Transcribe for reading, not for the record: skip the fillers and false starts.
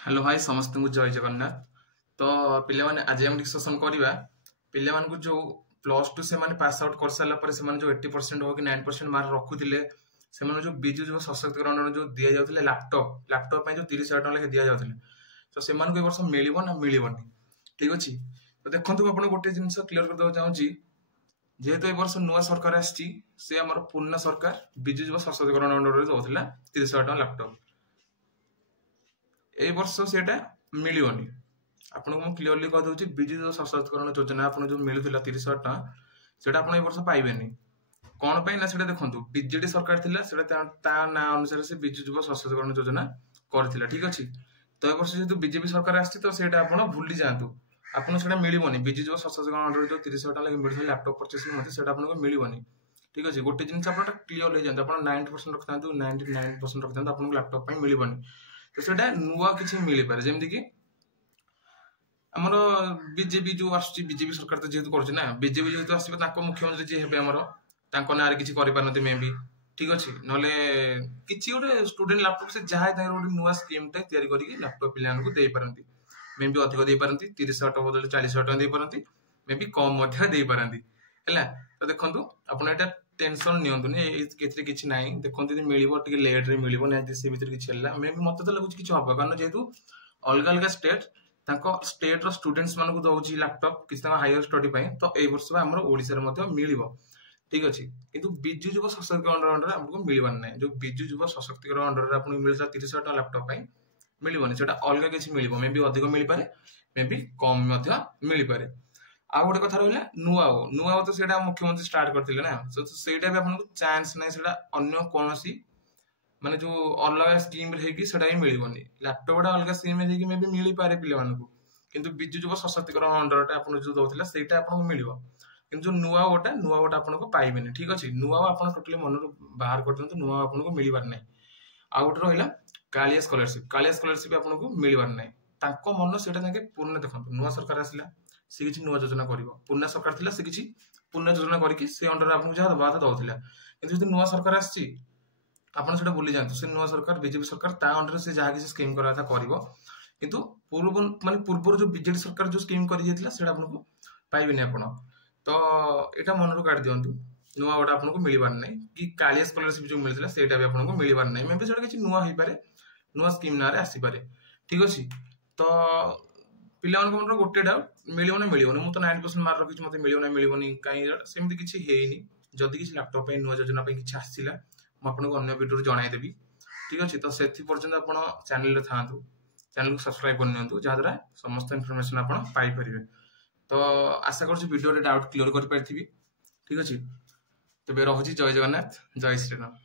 Hello भाई समस्त को जय जगन्नाथ। तो पिले माने आज हम डिस्कशन करबा पिले मान को जो प्लस टू से माने पास आउट कर सारा पर से माने जो 80% हो कि 9% मार्क रखुतिले से माने जो बिजु जो सशक्तिकरण जो दिया जाउतिले लैपटॉप लैपटॉप पे जो 30,000 टका दिया जाउतिले तो से मान को ए वर्ष मिलिबो ना मिलिबोनी। ठीक अछि। तो देखंतु आपण गोटे जिंस क्लियर कर दो चाहूची जेहेतु ए वर्ष नुआ सरकार आछि से हमर पूर्ण सरकार बिजु जो सशक्तिकरण अंडर रे दउतिला 30,000 टका लैपटॉप ए वर्ष सेटा मिलियोनी। आपको मैं क्लियरली कह दूसरी बिजु जो सशक्तिकरण योजना आपको जो मिलूला 30,000 टका सेटा आपन ए वर्ष पाइबेनी। कौन पाई ना सेटा देखंतु बीजेडी सरकार थिला सेटा ता ना अनुसार से बिजु युव सशक्तिकरण योजना करथिला। ठीक अछि। तो ए वर्ष जेतु बीजेपी सरकार आछि तो सेटा आपन भूली जांतु आपन सेटा मिलिबोनी। बिजु युव सशक्तिकरण अंडर जो 30,000 टका लागि मिलथि लैपटॉप परचेस मते सेटा आपन को मिलिबोनी। ठीक अछि। गोटे जिंस आपन क्लियर हो जांतु आपन 90% रखतांतु 99% रखतांतु आपन को लैपटॉप पाई मिलिबोनी। तो सेटा नुआ किछि मिली पारे जेमति कि हमर बीजेपी जो आछि बीजेपी सरकार तो जेहेतु करछि ना बीजेपी जेहेतु आसीबे ताको मुख्यमंत्री जे हेबे हमर ताको नारे किछि करि पारनते मे बी। ठीक अछि। नले किछि गोटे स्टूडेंट लैपटॉप से जहाय तार गोटे नुआ स्कीम टे तयारी करिकि लैपटॉप पिलान को देई पारंती मे बी अधिक देई पारंती 30,000 टका बदले 40,000 टका देई पारंती मे बी कम मध्य देई पारंती हैला। तो देखंतु आपण एटा टेंशन नियंतुनी केतरे किछि नाही देखंतु जे मिलिबो टिके लेट रे मिलिबो ना से भीतर किछि हल्ला मे भी मते तो लागु किछि हबो कारण जेहेतु अलग अलग स्टेट ताको स्टेट रो स्टूडेंट्स मान को दउची लैपटॉप किछि ता हायर स्टडी पय तो ए वर्ष हमर ओडिसा रे मते मिलिबो। ठीक अछि। किंतु बिजु युव सशक्तिकरण अंडर हमको मिलिबन नै जो बिजु युव सशक्तिकरण अंडर रे आपन मिलसा 30,000 टका लैपटॉप पय मिलिबोनी सेटा अलग किछि मिलिबो मे भी अधिक मिलि पारे मे भी कम मध्य मिलि पारे। आ गोटे कथा रहिला नुआओ तो सेटा मुख्यमंत्री स्टार्ट करथिले ना तो सेटा भी आपन को चांस नै सेटा अन्य कोनोसी माने जो अलग स्कीम रे कि सेटा ही मिलिबोनी। लैपटॉप डा अलग स्कीम रे कि मे भी मिलि पारे पिले मान को किंतु बिजु युव सशक्तिकरण अंडर टा आपन जो दउथिला सेटा आपन को मिलिबो किंतु जो नुआओटा आपन को पाइबेनी। ठीक अछि। नुआओ आपन टोटली मन बाहर कर दंतु नुआओ आपन को मिलि बार नै। आ गोटे रहिला कालिया स्कॉलरशिप आपन को मिलि बार नै ताको मन सेटा ताके पूर्ण देखंतु नुआ सरकार आसिला से किछि नुआ योजना करिवो पुन्ना सरकार थिला से किछि पुन्ना योजना करिकि से अंडर आपन जहा दबा दउथिला किंतु जदि नुआ सरकार आछि आपन सेटा भूली जांतु से नुआ सरकार बीजेपी सरकार ता अंडर से जहा किछि स्कीम करा था करिवो किंतु पूर्व जो बीजेडी सरकार जो स्कीम करि जेतिला सेटा आपन को पाइबेनी आपन। तो एटा मन रो काट दियंतु नुआ ओटा आपन को मिलिबार नै कि कालिया स्कॉलरशिप जो मिलथिला सेटा भी आपन को मिलिबार नै मे भी सेटा किछि नुआ होई पारे नुआ स्कीम नारे आसी पारे। ठीक अछि। तो पिला मन को गोटे डाउट मिलिबोनी मु तो 90% मार्क रखिछु मते मिलिबोनी काई सेमति किछि हेइनी जदि किछि लैपटॉप पे नुआ योजना पे किछि आसीला म आपन को अन्य वीडियो जणाई देबी। ठीक अछि। तो सेथि पर्यंत आपन चैनल रे थांतु चैनल को सब्सक्राइब कर नियंतु जहा द्वारा समस्त इंफॉर्मेशन आपन पाई परिबे। तो आशा करछु वीडियो रे डाउट क्लियर कर पारथिबी। ठीक अछि। तबे रहउची जय जगन्नाथ जय श्री राम।